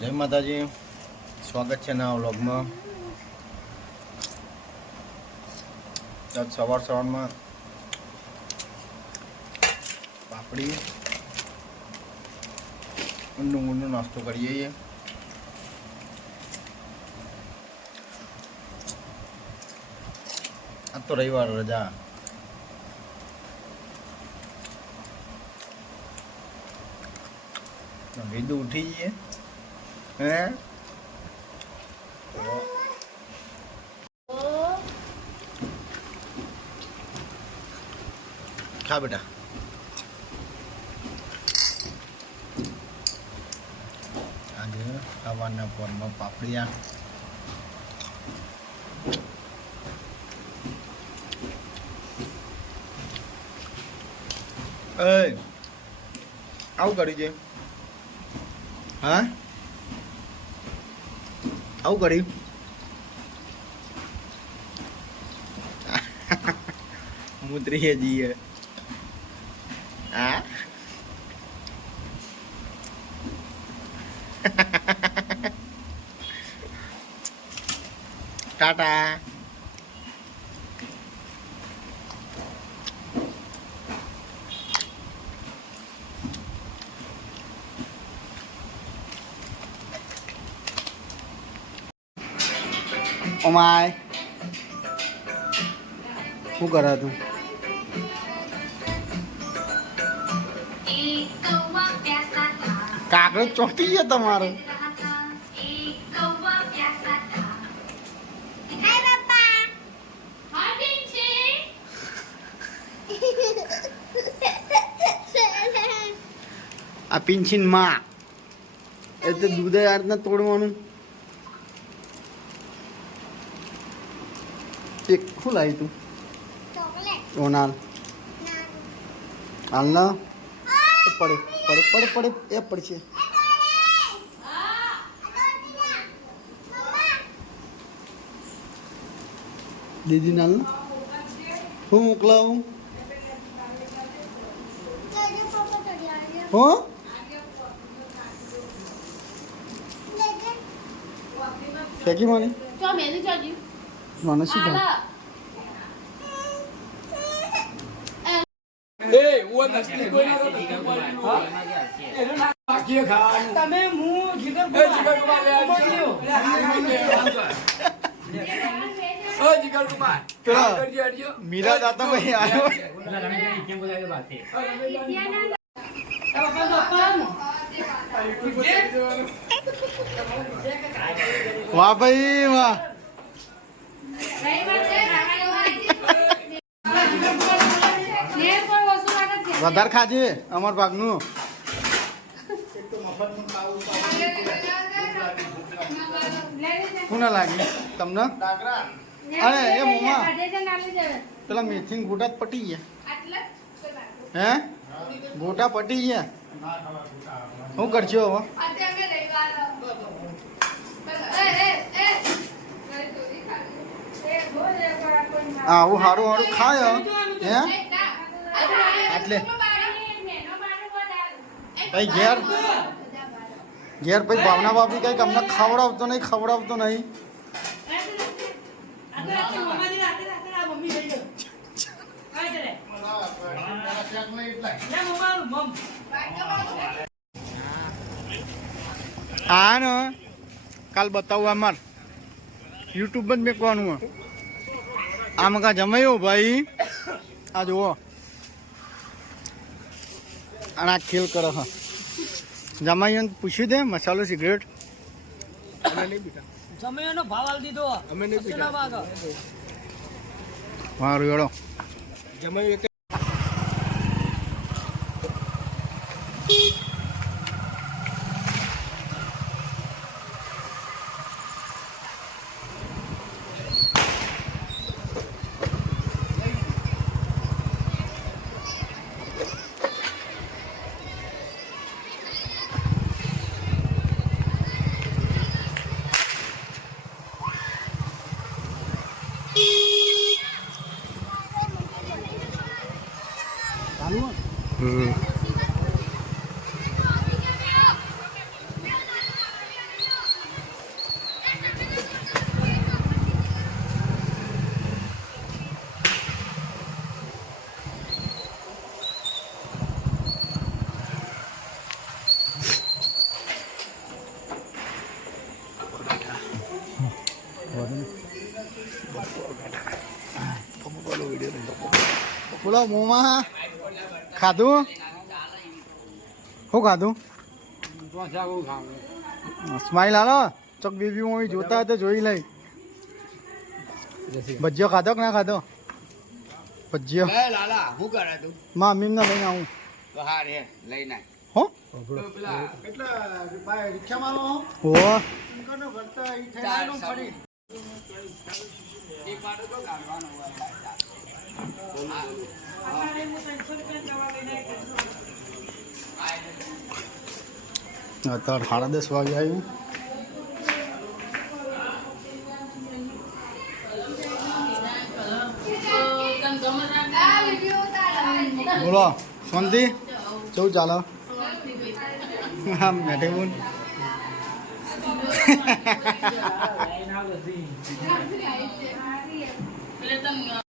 જય માતાજી, સ્વાગત છે નવા વ્લોગમાં। આજ સવારમાં પાપડી ઊંડો નાસ્તો કરીએ છીએ। આજ તો રવિવાર રજા। વિદુ ઉઠી જઈએ હે खा बेटा। आज हवाना पोर में पापड़िया आव करी छे हाँ आव करी मुद्री है जी है टाटा। ओमाय શું કરે તું? કાકડો ચોટી ગયો તમારો। આ પિંચીન માં એ તો દૂધ યાર ના તોડવાનું। એક શું લાવી તું? ઓનાલ હાલ ના પડે પડે પડે પડે એ પડશે। દીદી નાલ હું મોકલાવું હો ફેંકી મને મને શું થાય? वो नस्ली कोई ना बाकी खान तमे मुंह जिगर कुमार ले आओ ओ जिगर कुमार પેલા कर दिया दियो મીરા દાતા ભાઈ આવ્યો। કેમ બોલાવે બાતે વાહ ભાઈ વાહ। વધારે ખાજે અમાર ભાગનું। કોને લાગી તમને? અરે એ મોમાં પેલા મેથીન ગોટા પટી ગયા હે ગોટા પટી ગયા શું કરશો હવે? આવું સારું સારું ખાય હે એટલે ભાઈ ઘેર ઘેર ભાઈ ભાવના બાપી કઈક અમને ખવડાવતો નહીં। હા ને કાલ બતાવું અમાર યુટ્યુબ જ મેકવાનું આમાં કા જમાયો ભાઈ આ જુઓ અને આ ખેલ કરો હા જમાઈને પૂછ્યું દે મસાલો સિગરેટ જમૈયાનો ભાવ આલ દીધો અમે નહીં પીતા મારું એડો जमाई બોલો મોમાં ખાધું શું ખાધું સ્માઈલ હાલો ચોક બેબી મૂવી જોતા હોય તો જોઈ લઈ ભજીયો ખાધો કે ના ખાધો ભજીયો લાલા શું કરે તું માં મીમને લઈને આવું તો હા રે લઈને હો ઓ અત્યારે 10:30 વાગે આવ્યું બોલો શાંતિ કેવું ચાલો હા મેઠે બોલ એટલે તમે